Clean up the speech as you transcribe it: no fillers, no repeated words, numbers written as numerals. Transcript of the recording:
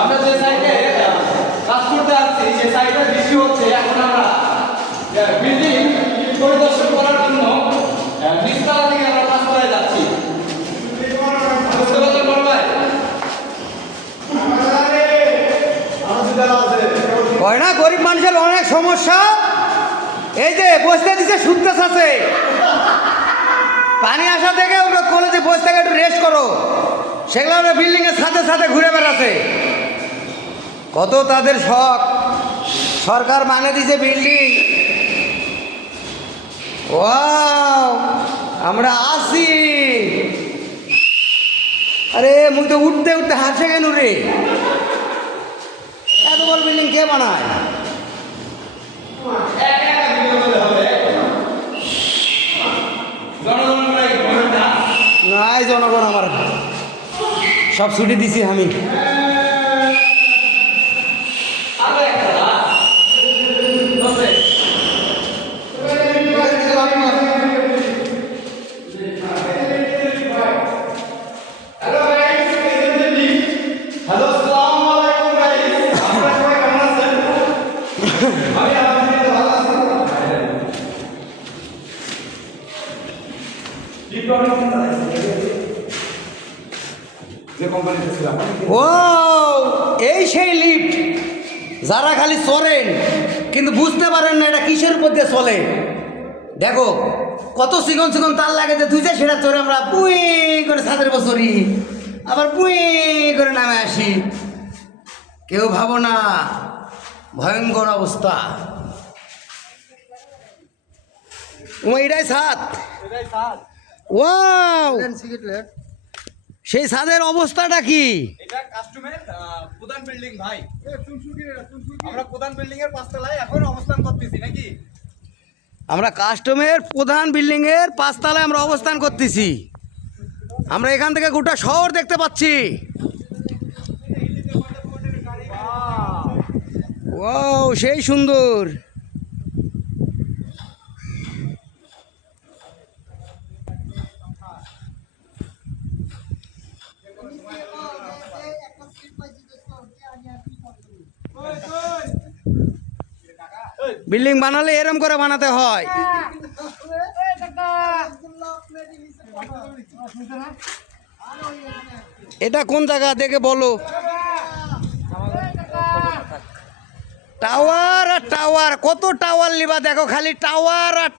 আমরা যে সাইডে কাজ করতে আসছি সেই সাইডে বৃষ্টি হচ্ছে। এখন আমরা বিল্ডিং পরিদর্শন করার জন্য নিচতলা থেকে আমরা কাজ করে যাচ্ছি। বুঝতে পারলেন বড় ভাই? হয় না, গরিব মানুষের অনেক সমস্যা। এই যে বসতে দিছে সুদতেছ আছে, পানি আসা থেকে ওকে কলেজে বসে থেকে একটু রেস্ট করো, সেগুলো ওরা বিল্ডিংয়ের সাথে সাথে ঘুরে বেড়াচ্ছে। কত তাদের শখ, সরকার মানে দিছে বিল্ডিং। ওয়াও, আমরা আসি। আরে মুই তো উঠতে উঠতে হাসে কেন রে? এত বড় বিল্ডিং কে বানায়? নাই জনগণ আমার সব ছুটি দিছি আমি। ও এই সেই লিফট, যারা খালি চড়েন কিন্তু বুঝতে পারেন না এটা কিসের উপর দিয়ে চলে। দেখো কত চিকন চিকন তার লাগে যে তুই যে সেটা চড়ে আমরা পুই করে ছাদের বছরই আবার পুই করে নামে আসি। কেউ ভাবো না, ভয়ঙ্কর অবস্থা। এটাই ছাদ। ওয়াও, সেই ছাদের অবস্থাটা কি? এটা কাস্টমের প্রধান বিল্ডিং ভাই। আমরা প্রধান বিল্ডিং এর 5 তলায় এখন অবস্থান করতেছি নাকি? আমরা কাস্টমের প্রধান বিল্ডিং এর 5 তলায় আমরা অবস্থান করতেছি। আমরা এখান থেকে গোটা শহর দেখতে পাচ্ছি। ওয়াও, সেই সুন্দর। বিল্ডিং বানালে এরম করে বানাতে হয়। এটা কোন জায়গা দেখে বলো? টাওয়ার আর টাওয়ার, কত টাওয়ার লিবা দেখো, খালি টাওয়ার আর